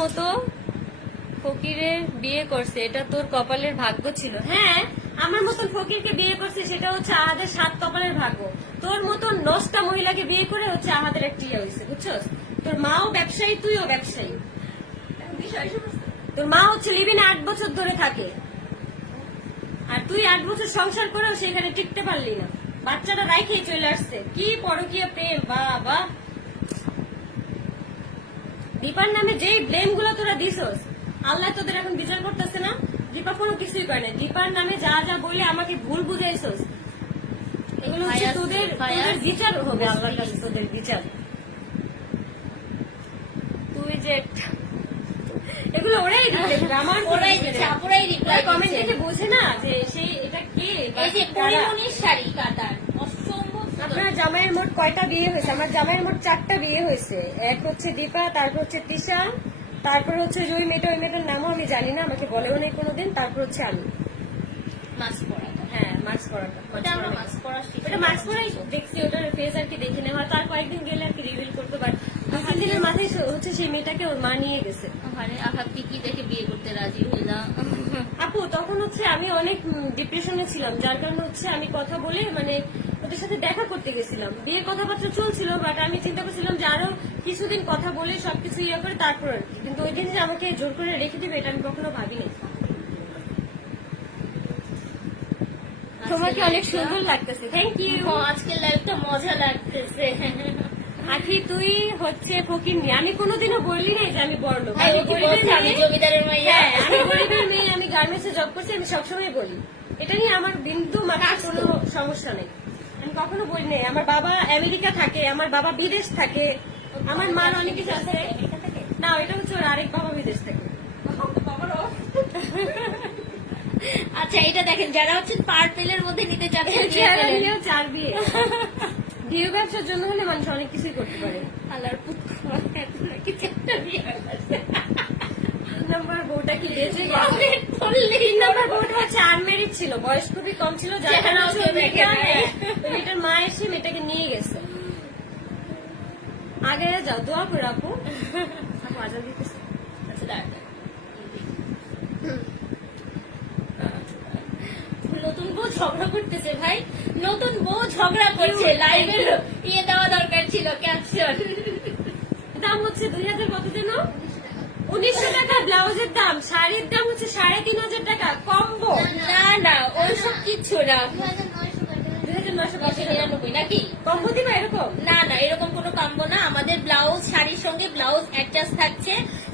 মতো ফকিরে বিয়ে করছে, এটা তোর কপালের ভাগ্য ছিল। হ্যাঁ, আমার মতন ফকিরকে বিয়ে করছে, সেটা হচ্ছে আমাদের 7 কপালের ভাগ্য। তোর মতন 9টা মহিলাকে বিয়ে করে হচ্ছে আমাদের একটা ইয়ে হয়েছে, বুঝছস? তোর মাও ব্যবসায়ী, তুইও ব্যবসায়ী। তোর মা হচ্ছে লিভিনে 8 বছর ধরে থাকে, আর তুই 8 বছর সংসার করেও সেখানে টিকতে পারলি না, বাচ্চাটা রাইখেই চলে আসছে। কি পরকীয় প্রেম বাবা! দীপার নামে যেই ব্লেম গুলো তোরা দিছস, আল্লাহ তোদের এখন বিচার করতেছে না। দীপা কোনো কিছুই করে না। দীপার নামে যা যা বলে আমাকে ভুল বুঝাইছস, এগুলো হচ্ছে তোদের বিচার হবে আল্লাহর কাছে, তোদের বিচার। তুই যে এগুলো ওরাই দিচ্ছে, আমার ওরাই দিচ্ছে, আপুরাই রিপ্লাই কমেন্ট দিচ্ছে। দেখে বোঝে না যে সেই এটা কে। এই যে পরিমণির শাড়ি কাটার অসম্ভব সুন্দর। আপনার জামাইয়ের মোট কয়টা বিয়ে হয়েছে? আমার জামাইয়ের মোট 4টা বিয়ে হয়েছে। এক হচ্ছে দীপা, তারপর হচ্ছে তিশা, তারপর হচ্ছে ওই মেয়েটা, ওই মেয়েটার নামও আমি জানি না, আমাকে বলেও নেই কোনোদিন। তারপর হচ্ছে আমি। মাস্ক পরাটা, হ্যাঁ, মাস্ক পরাটা, ওটা আমরা মাস্ক পরা শিখি। ওটা মাস্ক পরাই দেখছি, ওটার ফেস আর কি দেখি না, হয়তো আর কয়েকদিন গেলে আর কি রিভিল করতে পারে। 2-3 দিনের মাথায় হচ্ছে সেই মেয়েটাকে ওর মা নিয়ে গেছে। আরে আহা কি দেখে বিয়ে করতে রাজি হইলাম। আপু তখন হচ্ছে আমি অনেক ডিপ্রেশনে ছিলাম, যার কারণে হচ্ছে আমি কথা বলে মানে ওদের সাথে দেখা করতে গেছিলাম। বিয়ের কথাবার্তা চলছিল, বাট আমি চিন্তা করছিলাম যে আরো কিছুদিন কথা বলে সবকিছু ইয়ে করে তারপর আর কি। কিন্তু ওই দিন যে আমাকে জোর করে রেখে দিবে, এটা আমি কখনো ভাবিনি। তোমাকে অনেক সুন্দর লাগতেছে, থ্যাংক ইউ। আজকের লাইফটা মজা লাগতেছে। আখি তুই হচ্ছে ফকির নি, আমি কোনোদিনও বলি নাই যে আমি বড়লোক। ভাই, ও কি বলছে আমি জমিদারের মাইয়া? হ্যাঁ, আমি গরিবের মেয়ে, আমি গার্মেন্টসে জব করছি, আমি সবসময় বলি। এটা নিয়ে আমার বিন্দু মাত্র কোনো সমস্যা নেই, আমি কখনো বলি নাই। আমার বাবা আমেরিকা থাকে, আমার বাবা বিদেশ থাকে, আমার মার অনেক কিছু আছে। না, এটা হচ্ছে ওর আরেক বাবা বিদেশ থাকে। আচ্ছা এটা দেখেন, যারা হচ্ছে পার্পেলের মধ্যে নিতে চাচ্ছেন চেহারা নিয়েও 4 বিয়ে। বিয়ে ব্যবসার জন্য হলে মানুষ অনেক কিছুই করতে পারে। আল্লাহর পুত্র নাকি 4টা বিয়ে হয়েছে। 3 নম্বর বউটা কি বেঁচে গেছে? Comment করলেই 3 নম্বর বউটা হচ্ছে আনমেরিড ছিল, বয়স খুবই কম ছিল, যার কারণে চেহারাও হচ্ছে কেউ ওই দেখে মেয়েটা, নাই। ওই মেয়েটার মা এসে মেয়েটাকে নিয়ে গেছে। আগে যাও, দোয়া করে আপু। আপু আজান দিতেছে। আচ্ছা দাঁড়া। নতুন বউ ঝগড়া করতেছে ভাই, নতুন বউ ঝগড়া করছে। লাইভের ইয়ে দেওয়া দরকার ছিল, ক্যাপশন। দাম হচ্ছে 2000 কত যেন? 1900 টাকা ব্লাউজের দাম, শাড়ির দাম হচ্ছে 3500 টাকা কম্বো। না না ওইসব কিচ্ছু না। 2999 নাকি কম্বো দিবা এরকম? না না, এরকম কোনো কম্বো না। আমাদের ব্লাউজ শাড়ির সঙ্গে ব্লাউজ অ্যাটাচ থাকছে,